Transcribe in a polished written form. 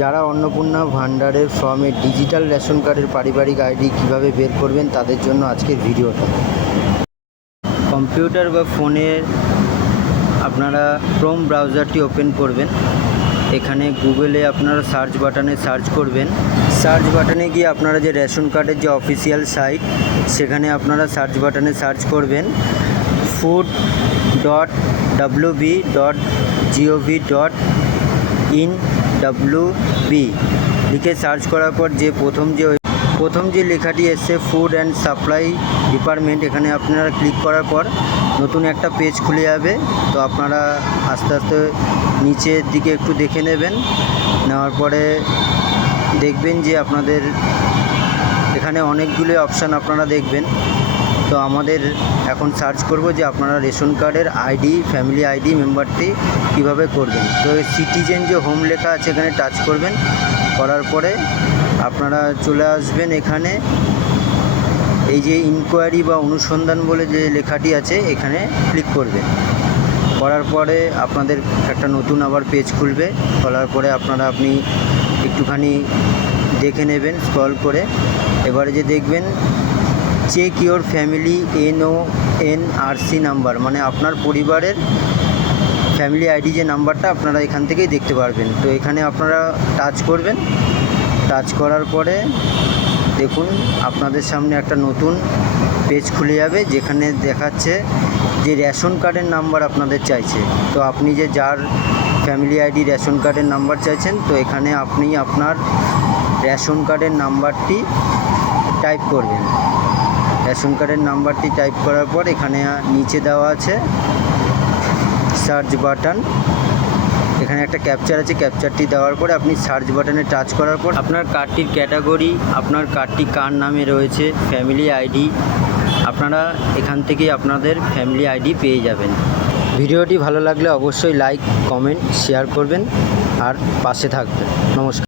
যারা অন্নপূর্ণা ভান্ডারের ফর্মে ডিজিটাল রেশন কার্ডের পারিবারিক আইডি কীভাবে বের করবেন তাদের জন্য আজকের ভিডিওটা। কম্পিউটার বা ফোনের আপনারা ক্রোম ব্রাউজারটি ওপেন করবেন। এখানে গুগলে আপনারা সার্চ বাটনে সার্চ করবেন। সার্চ বাটনে গিয়ে আপনারা যে রেশন কার্ডের যে অফিসিয়াল সাইট সেখানে আপনারা সার্চ বাটনে সার্চ করবেন food.wb.gov.in লিখে সার্চ করার পর যে প্রথম যে লেখাটি এসছে ফুড অ্যান্ড সাপ্লাই ডিপার্টমেন্ট, এখানে আপনারা ক্লিক করার পর নতুন একটা পেজ খুলে যাবে। তো আপনারা আস্তে আস্তে নিচের দিকে একটু দেখে নেওয়ার পরে দেখবেন যে আপনাদের এখানে অনেকগুলো অপশান আপনারা দেখবেন। তো আমাদের এখন সার্চ করব যে আপনারা রেশন কার্ডের আইডি, ফ্যামিলি আইডি মেম্বারটি কীভাবে করবেন। তো সিটিজেন যে হোম লেখা আছে এখানে টাচ করবেন। করার পরে আপনারা চলে আসবেন এখানে এই যে ইনকোয়ারি বা অনুসন্ধান বলে যে লেখাটি আছে এখানে ক্লিক করবেন। করার পরে আপনাদের একটা নতুন আবার পেজ খুলবে। খোলার পরে আপনি একটুখানি দেখে নেবেন স্ক্রল করে। এবারে যে দেখবেন check your family NONRC number, মানে আপনার পরিবারের ফ্যামিলি আইডি যে নাম্বারটা আপনারা এখান থেকেই দেখতে পারবেন। তো এখানে আপনারা টাচ করবেন। টাচ করার পরে দেখুন আপনাদের সামনে একটা নতুন পেজ খুলে যাবে যেখানে দেখাচ্ছে যে রেশন কার্ডের নাম্বার আপনাদের চাইছে। তো আপনি যে যার ফ্যামিলি আইডি রেশন কার্ডের নাম্বার চাইছেন, তো এখানে আপনি আপনার রেশন কার্ডের নাম্বারটি টাইপ করবেন। রেশন কার্ডের নাম্বারটি টাইপ করার পর এখানে নিচে দেওয়া আছে সার্চ বাটন, এখানে একটা ক্যাপচার আছে। ক্যাপচারটি দেওয়ার পরে আপনি সার্চ বাটনে টাচ করার পর আপনার কার্ডটির ক্যাটাগরি, আপনার কার্ডটি কার নামে রয়েছে, ফ্যামিলি আইডি, আপনারা এখান থেকেই আপনাদের ফ্যামিলি আইডি পেয়ে যাবেন। ভিডিওটি ভালো লাগলে অবশ্যই লাইক, কমেন্ট, শেয়ার করবেন আর পাশে থাকবেন। নমস্কার।